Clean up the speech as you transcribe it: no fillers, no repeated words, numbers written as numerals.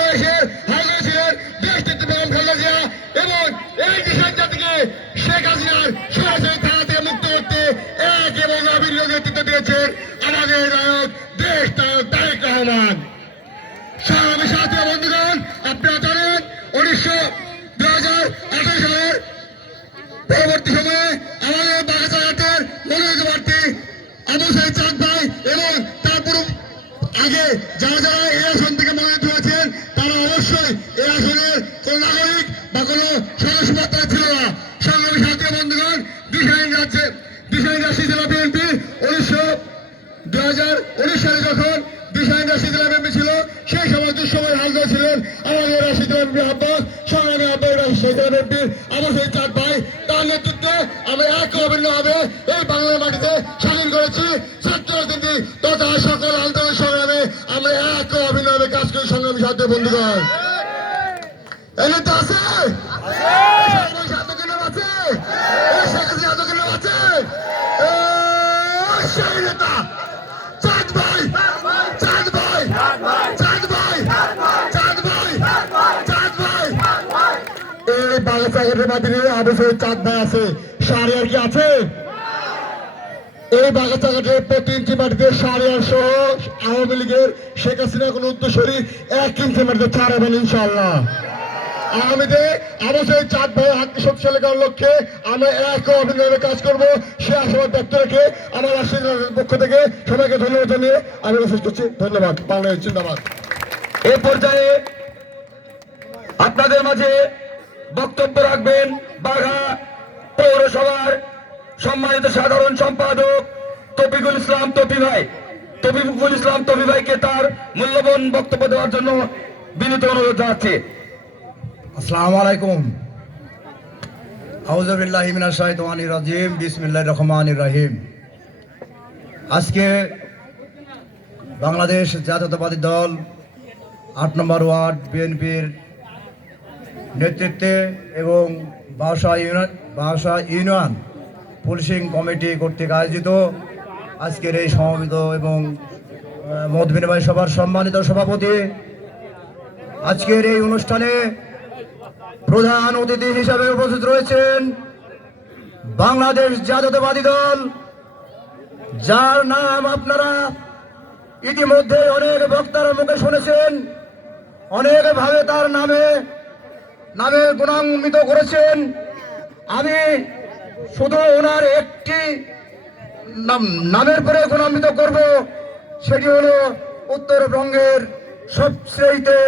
বাংলাদেশের হাইকো ছিলেন দেশ নেত্রী বেগম খালেদা জিয়া এবং এই দেশের জাতিকে শেখ হাসিনার সরাসরি থানা থেকে মুক্ত করতে এক এবং অবিরত নেতৃত্ব দিয়েছেন আমাদের নায়ক দেশ নায়ক তারেক রহমান। সংগ্রামী সাথী বন্ধুগণ, আপনারা জানেন 2018 সালের পরবর্তী সময়ে আমাদের বাগেরহাটের মনোনীত প্রার্থী আবু সাইদ চাঁদ ভাই এবং তারপর আগে যারা যারা এই আসন থেকে মনোনীত হয়েছেন তারা অবশ্যই এই আসনের কোন নাগরিক বা কোনো সদস্যপত্র ছিল না। সংগ্রামী সাথী বন্ধুগণ, দিশাহীন রাশি জেলা বিএনপি 2019 সালে যখন দিশাহীন রাশি জেলা বিএনপি ছিল সেই সময় দুঃসময় হাল ছিলেন আমাদের রাশি জেলা বিএনপি আহ্বায়ক সংগ্রামী আহ্বায়ক রাশি জেলা বিএনপির আবু সাইদ চাঁদ ভাই। তার নেতৃত্বে আমরা এক অভিন্নভাবে এই বাংলার মাটিতে স্বাধীন করেছি। ছাত্র রাজনীতি তথা সকল আন্দোলন সংগ্রামে আমরা এক অভিন্নভাবে কাজ করি। সংগ্রামী সাথী বন্ধুগণ, এনে তো আছে নেতা চাঁদ ভাই, চাঁদ ভাই, চাঁদ ভাই, চাঁদ ভাই, চাঁদ ভাই। এই বাগেরহাটের মাধ্যমে আবু সাইদ চাঁদ ভাই আছে, শাহরিয়ার কি আছে? এই বাগেরহাটের প্রতি ইঞ্চি মাটিতে শাহরিয়ার সহ আওয়ামী লীগের শেখ হাসিনা কোন উদ্দেশ্যই 1 ইঞ্চি মাটিতে ছাড়াবেন ইনশাআল্লাহ। আগামীতে আবু সাইদ চাঁদ ভাই হাতকে শক্তিশালী করার লক্ষ্যে আমরা এক অভিনবে কাজ করবো সে আশাবাদ ব্যক্ত রেখে আমার রাষ্ট্রের পক্ষ থেকে সবাইকে ধন্যবাদ জানিয়ে আমি শেষ করছি। ধন্যবাদ। বাংলাদেশ জিন্দাবাদ। এ পর্যায়ে আপনাদের মাঝে বক্তব্য রাখবেন বাঘা পৌরসভার সম্মানিত সাধারণ সম্পাদক তৌফিকুল ইসলাম তৌফি ভাই। তৌফিকুল ইসলাম তৌফি ভাইকে তার মূল্যবান বক্তব্য দেওয়ার জন্য বিনীত অনুরোধ জানাচ্ছি। আসসালামু আলাইকুম। আউযু বিল্লাহি মিনাশ শাইতানির রাজিম। বিসমিল্লাহির রহমানির রহিম। আজকে বাংলাদেশ জাতীয়তাবাদী দল 8 নম্বর ওয়ার্ড বিএনপির নেতৃত্বে এবং বাউসা ইউনিয়ন পুলিশিং কমিটি কর্তৃক আয়োজিত আজকের এই সমবেত এবং মত বিনিময় সভার সম্মানিত সভাপতি, আজকের এই অনুষ্ঠানে প্রধান অতিথি হিসাবে উপস্থিত রয়েছেন বাংলাদেশ জাতীয়তাবাদী দল, যার নাম আপনারা ইতিমধ্যে অনেক বক্তার মুখে শুনেছেন, অনেকভাবে তার নামে গুণান্বিত করেছেন। আমি শুধু ওনার একটি নামের পরে গুণান্বিত করব, সেটি হলো উত্তরবঙ্গের সবচেয়ে